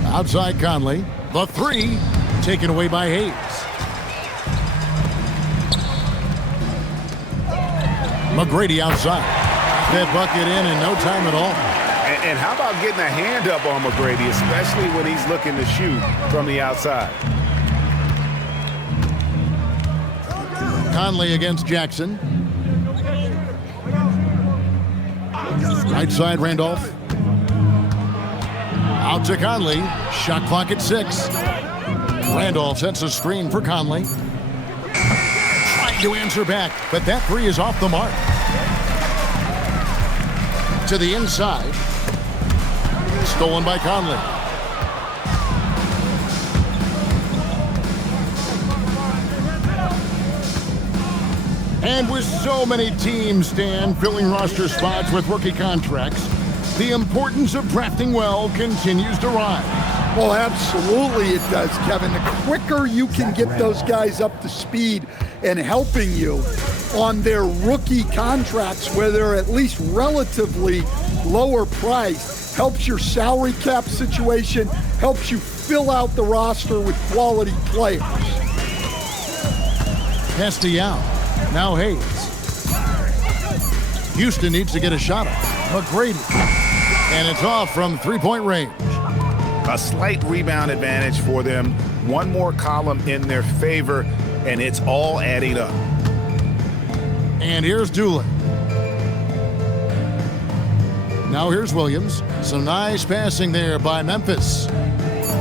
Outside Conley. The 3 taken away by Hayes. McGrady outside. That bucket in no time at all. And how about getting a hand up on McGrady, especially when he's looking to shoot from the outside? Conley against Jackson. Right side Randolph. Out to Conley. Shot clock at 6. Randolph sets a screen for Conley. Trying to answer back, but that 3 is off the mark. To the inside. Stolen by Conley. And with so many teams, Stan, filling roster spots with rookie contracts, the importance of drafting well continues to rise. Well, absolutely it does, Kevin. The quicker you can get those guys up to speed and helping you on their rookie contracts where they're at least relatively lower priced, helps your salary cap situation, helps you fill out the roster with quality players. Castellano. Now Hayes. Houston needs to get a shot off. McGrady. And it's off from 3-point range. A slight rebound advantage for them. One more column in their favor, and it's all adding up. And here's Dooling. Now here's Williams. Some nice passing there by Memphis.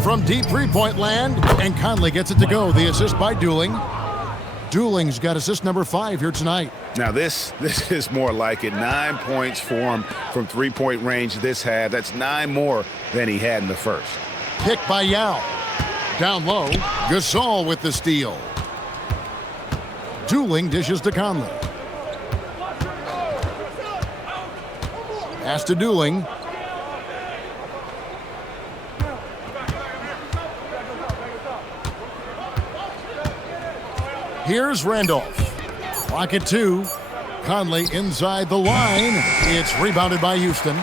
From deep 3-point land, and Conley gets it to go. The assist by Dooling. Dooling's got assist number 5 here tonight. Now this is more like it. 9 points for him from 3-point range this half. That's 9 more than he had in the first. Pick by Yao. Down low, Gasol with the steal. Dooling dishes to Conley. Pass to Dooling. Here's Randolph. Clock at 2. Conley inside the line. It's rebounded by Houston.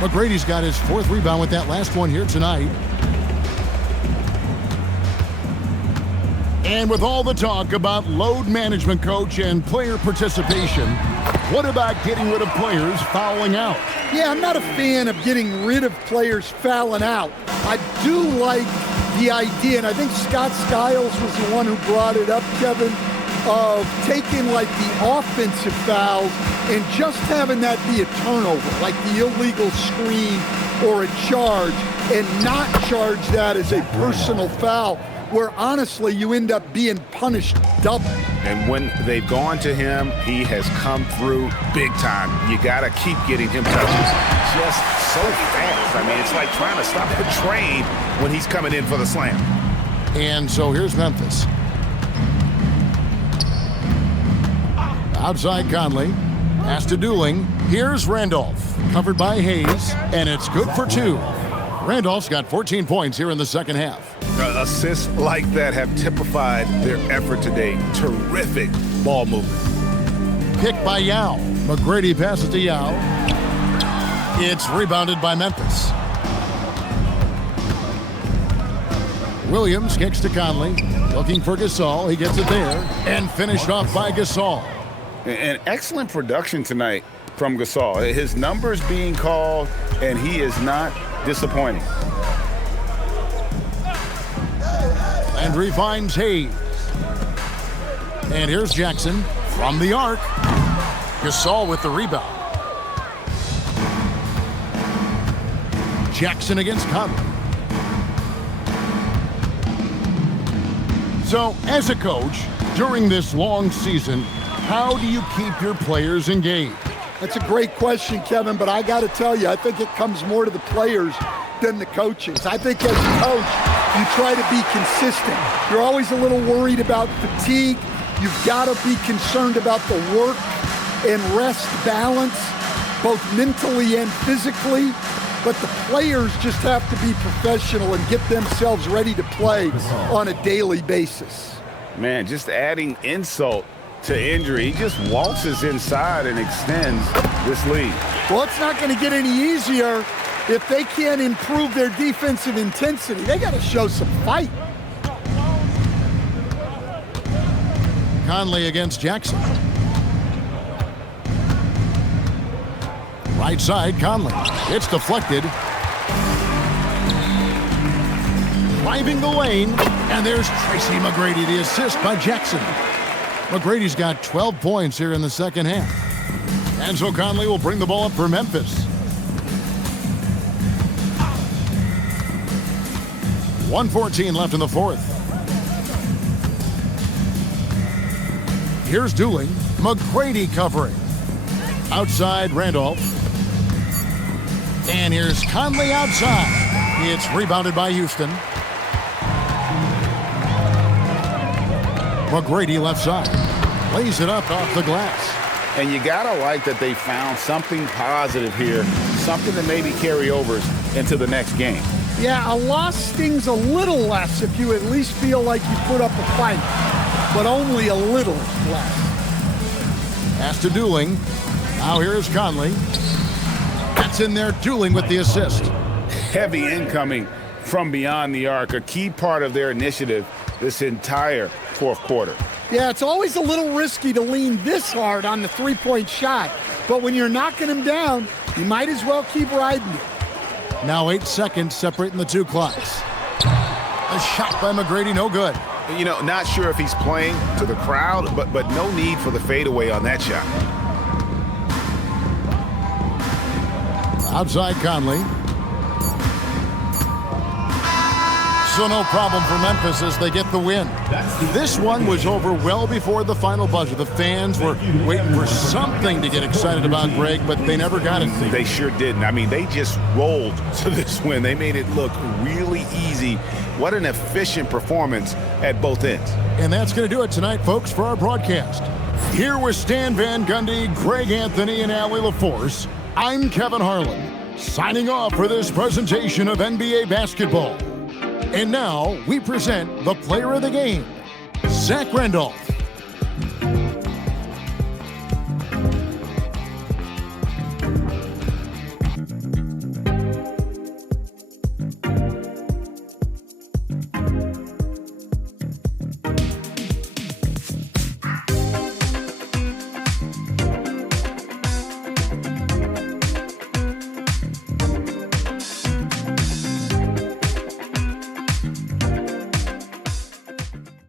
McGrady's got his 4th rebound with that last one here tonight. And with all the talk about load management, coach, and player participation, what about getting rid of players fouling out? Yeah, I'm not a fan of getting rid of players fouling out. I do like the idea, and I think Scott Skiles was the one who brought it up, Kevin, of taking like the offensive fouls and just having that be a turnover, like the illegal screen or a charge, and not charge that as a personal foul, where honestly you end up being punished double. And when they've gone to him, he has come through big time. You got to keep getting him touches. Just so fast. I mean, it's like trying to stop a train when he's coming in for the slam. And so here's Memphis. Outside Conley. Pass to Dooling. Here's Randolph. Covered by Hayes. And it's good for 2. Randolph's got 14 points here in the second half. Assists like that have typified their effort today. Terrific ball movement. Picked by Yao. McGrady passes to Yao. It's rebounded by Memphis. Williams kicks to Conley. Looking for Gasol. He gets it there. And finished off by Gasol. An excellent production tonight from Gasol. His numbers being called, and he is not disappointing. Landry finds Hayes. And here's Jackson from the arc. Gasol with the rebound. Jackson against Conley. So, as a coach, during this long season, how do you keep your players engaged? That's a great question, Kevin, but I got to tell you, I think it comes more to the players than the coaches. I think as a coach, you try to be consistent. You're always a little worried about fatigue. You've got to be concerned about the work and rest balance, both mentally and physically. But the players just have to be professional and get themselves ready to play on a daily basis. Man, just adding insult to injury. He just waltzes inside and extends this lead. Well, it's not going to get any easier if they can't improve their defensive intensity. They got to show some fight. Conley against Jackson. Right side, Conley. It's deflected. Driving the lane, and there's Tracy McGrady, the assist by Jackson. McGrady's got 12 points here in the second half. And so Conley will bring the ball up for Memphis. 1:14 left in the fourth. Here's Dooling. McGrady covering. Outside Randolph. And here's Conley outside. It's rebounded by Houston. McGrady left side. Lays it up off the glass. And you gotta like that they found something positive here, something that maybe carry overs into the next game. Yeah, a loss stings a little less if you at least feel like you put up a fight, but only a little less. Pass to Dooling. Now here's Conley. That's in there. Dooling with the assist. Heavy incoming from beyond the arc, a key part of their initiative this entire fourth quarter. Yeah, it's always a little risky to lean this hard on the three-point shot, but when you're knocking them down, you might as well keep riding it. Now 8 seconds separating the two clocks. A shot by McGrady, no good. You know, not sure if he's playing to the crowd, but no need for the fadeaway on that shot. Outside Conley. So no problem for Memphis as they get the win. This one was over well before the final buzzer. The fans were waiting for something to get excited about, Greg, but they never got it. They sure didn't. I mean, they just rolled to this win. They made it look really easy. What an efficient performance at both ends. And that's going to do it tonight, folks, for our broadcast. Here with Stan Van Gundy, Greg Anthony, and Allie LaForce, I'm Kevin Harlan, signing off for this presentation of NBA basketball. And now we present the player of the game, Zach Randolph.